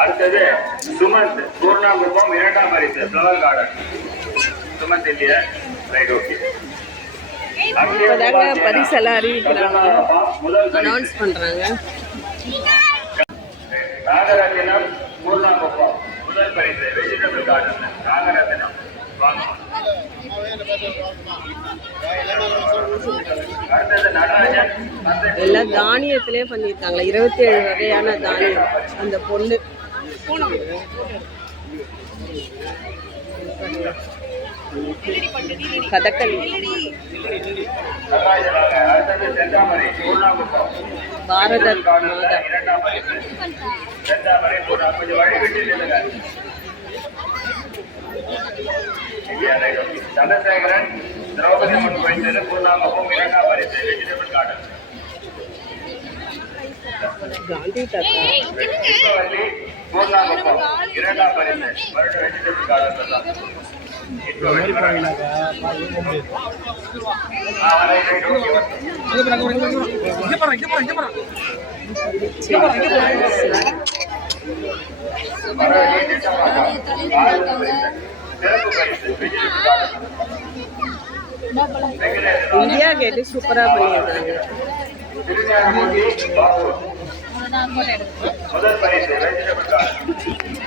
அடுத்தது சுமந்த் பூர்ணாங்குப்பம் 2ஆம் பரிசு ஃப்ளவர் கார்டன். சுமந்த் இல்லையா? Right, okay. பரிசெல்லாம் அறிவிக்கிறாங்க, அனௌன்ஸ் பண்றாங்க. நாகரத்தினம் பூர்ணாங்குப்பம் முதல் பரிசு வெஜிடபிள் கார்டன். நாகரத்தினம் எல்லாம் தானியத்திலே பண்ணியிருக்காங்களா? 27 வகையான தானியம். அந்த பொண்ணு கதகளி, பாரத சந்திரசேகரன் திரௌபதி அம்மன் கோயில் பூர்ணாங்குப்பம் 2ஆம் பரிசு வெஜிடபிள் கார்டன். காந்தி தாத்தா பூர்ணாங்குப்பம் 2ஆம் பரிசு வருட வெஜிடபிள் கார்டன். இந்தியா கேட்டு சூப்பரா பண்ணியிருக்காங்க. முதல் பரிசு வெஜிடபிள் கார்டன்.